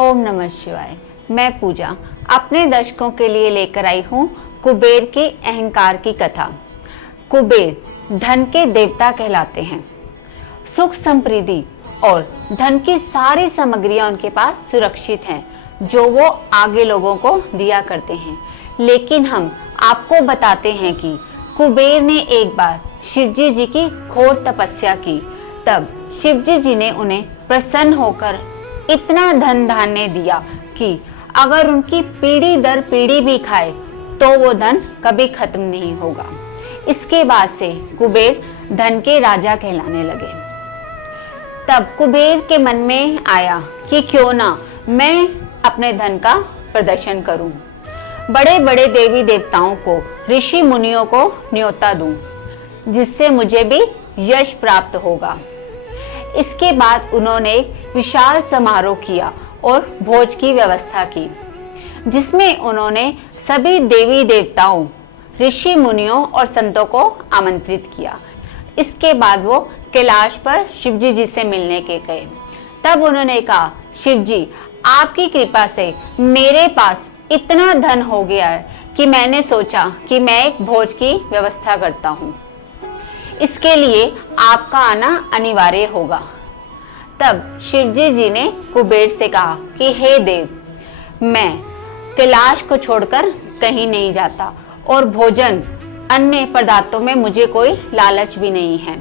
ओम नमः शिवाय। मैं पूजा अपने दर्शकों के लिए लेकर आई हूँ कुबेर के अहंकार की कथा। कुबेर धन के देवता कहलाते हैं। सुख समृद्धि और धन की सारी सामग्रियां उनके पास सुरक्षित हैं, जो वो आगे लोगों को दिया करते हैं। लेकिन हम आपको बताते हैं कि कुबेर ने एक बार शिवजी जी की घोर तपस्या की। तब शिवजी जी ने उन्हें प्रसन्न होकर इतना धन धान्य दिया कि अगर उनकी पीढ़ी दर पीढ़ी भी खाए तो वो धन कभी खत्म नहीं होगा। इसके बाद से कुबेर धन के राजा कहलाने लगे। तब कुबेर के मन में आया कि क्यों ना मैं अपने धन का प्रदर्शन करूं, बड़े बड़े देवी देवताओं को, ऋषि मुनियों को न्योता दूं, जिससे मुझे भी यश प्राप्त होगा। इसके बाद उन्होंने एक विशाल समारोह किया और भोज की व्यवस्था की, जिसमें उन्होंने सभी देवी देवताओं, ऋषि मुनियों और संतों को आमंत्रित किया। इसके बाद वो कैलाश पर शिवजी जी से मिलने के गए। तब उन्होंने कहा, शिवजी, आपकी कृपा से मेरे पास इतना धन हो गया है कि मैंने सोचा कि मैं एक भोज की व्यवस्था करता हूँ। इसके लिए आपका आना अनिवार्य होगा। तब शिवजी जी ने कुबेर से कहा कि हे देव, मैं कैलाश को छोड़कर कहीं नहीं जाता और भोजन अन्य पदार्थों में मुझे कोई लालच भी नहीं है।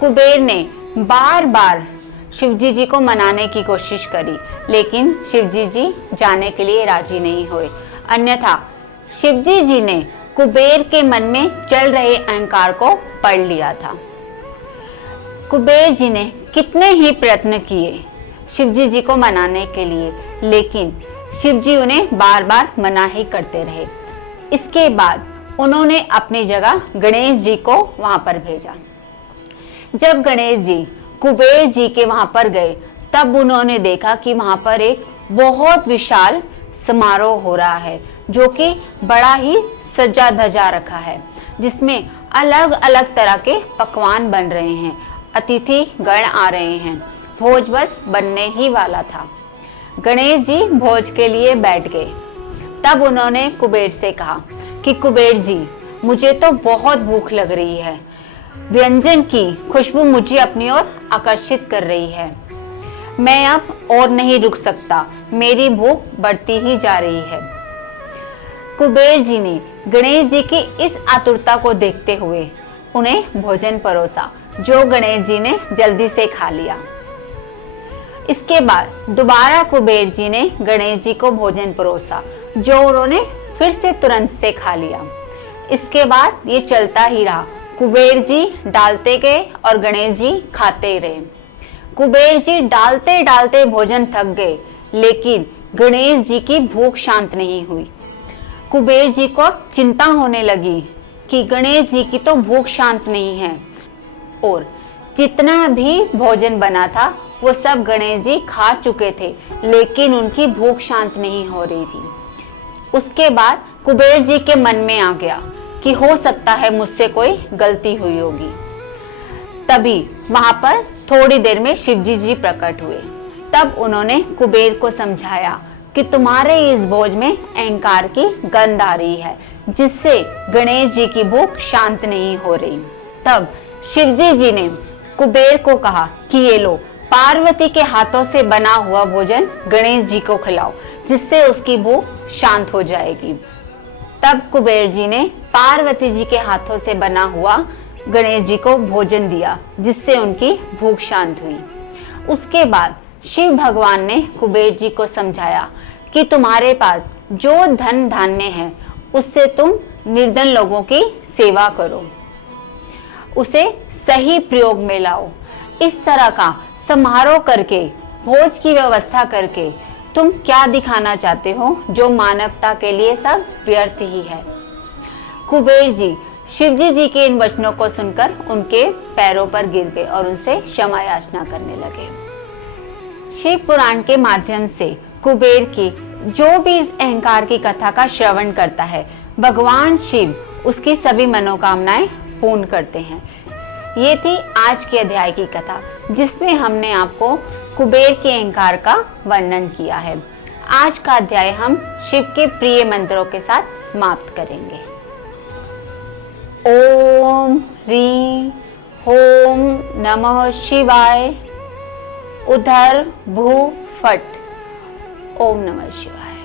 कुबेर ने बार बार शिवजी जी को मनाने की कोशिश करी, लेकिन शिवजी जी जाने के लिए राजी नहीं हुए। अन्यथा शिवजी जी ने कुबेर के मन में चल रहे अहंकार को पढ़ लिया था। कुबेर जी ने कितने ही प्रयत्न किए शिवजी जी को मनाने के लिए, लेकिन शिवजी उन्हें बार बार मना ही करते रहे। इसके बाद उन्होंने अपनी जगह गणेश जी को वहां पर भेजा। जब गणेश जी कुबेर जी के वहां पर गए, तब उन्होंने देखा कि वहां पर एक बहुत विशाल समारोह हो रहा है, जो कि बड़ा ही सजा धजा रखा है, जिसमें अलग अलग तरह के पकवान बन रहे हैं, अतिथि गण आ रहे हैं। भोज बस बनने ही वाला था। गणेश जी भोज के लिए बैठ गए। तब उन्होंने कुबेर से कहा कि कुबेर जी, मुझे तो बहुत भूख लग रही है। व्यंजन की खुशबू मुझे अपनी ओर आकर्षित कर रही है। मैं अब और नहीं रुक सकता, मेरी भूख बढ़ती ही जा रही है। कुबेर जी ने गणेश जी की इस आतुरता को देखते हुए उन्हें भोजन परोसा, जो गणेश जी ने जल्दी से खा लिया। इसके बाद दोबारा कुबेर जी ने गणेश जी को भोजन परोसा, जो उन्होंने फिर से तुरंत से खा लिया। इसके बाद ये चलता ही रहा। कुबेर जी डालते गए और गणेश जी खाते रहे। कुबेर जी डालते डालते भोजन थक गए, लेकिन गणेश जी की भूख शांत नहीं हुई। कुबेर जी को चिंता होने लगी कि गणेश जी की तो भूख शांत नहीं है, और जितना भी भोजन बना था वो सब गणेश जी खा चुके थे, लेकिन उनकी भूख शांत नहीं हो रही थी। उसके बाद कुबेर जी के मन में आ गया कि हो सकता है मुझसे कोई गलती हुई होगी। तभी वहां पर थोड़ी देर में शिवजी जी प्रकट हुए। तब उन्होंने कुबेर को समझाया कि तुम्हारे इस भोज में अहंकार की गंध आ रही है, जिससे गणेश जी की भूख शांत नहीं हो रही। तब शिवजी जी ने कुबेर को कहा कि ये लो, पार्वती के हाथों से बना हुआ भोजन गणेश जी को खिलाओ, जिससे उसकी भूख शांत हो जाएगी। तब कुबेर जी ने पार्वती जी के हाथों से बना हुआ गणेश जी को भोजन दिया, जिससे उनकी भूख शांत हुई। उसके बाद शिव भगवान ने कुबेर जी को समझाया कि तुम्हारे पास जो धन धान्य है, उससे तुम निर्धन लोगों की सेवा करो, उसे सही प्रयोग में लाओ। इस तरह का समारोह करके, भोज की व्यवस्था करके तुम क्या दिखाना चाहते हो, जो मानवता के लिए सब व्यर्थ ही है। कुबेर जी शिवजी जी के इन वचनों को सुनकर उनके पैरों पर गिर गए और उनसे क्षमा याचना करने लगे। शिव पुराण के माध्यम से कुबेर की जो भी इस अहंकार की कथा का श्रवण करता है, भगवान शिव उसकी सभी मनोकामनाएं पूर्ण करते हैं। ये थी आज के अध्याय की कथा, जिसमें हमने आपको कुबेर के अहंकार का वर्णन किया है। आज का अध्याय हम शिव के प्रिय मंत्रों के साथ समाप्त करेंगे। ओम ह्रीं ओम नमः शिवाय। उधर भू फट। ओम नमः शिवाय।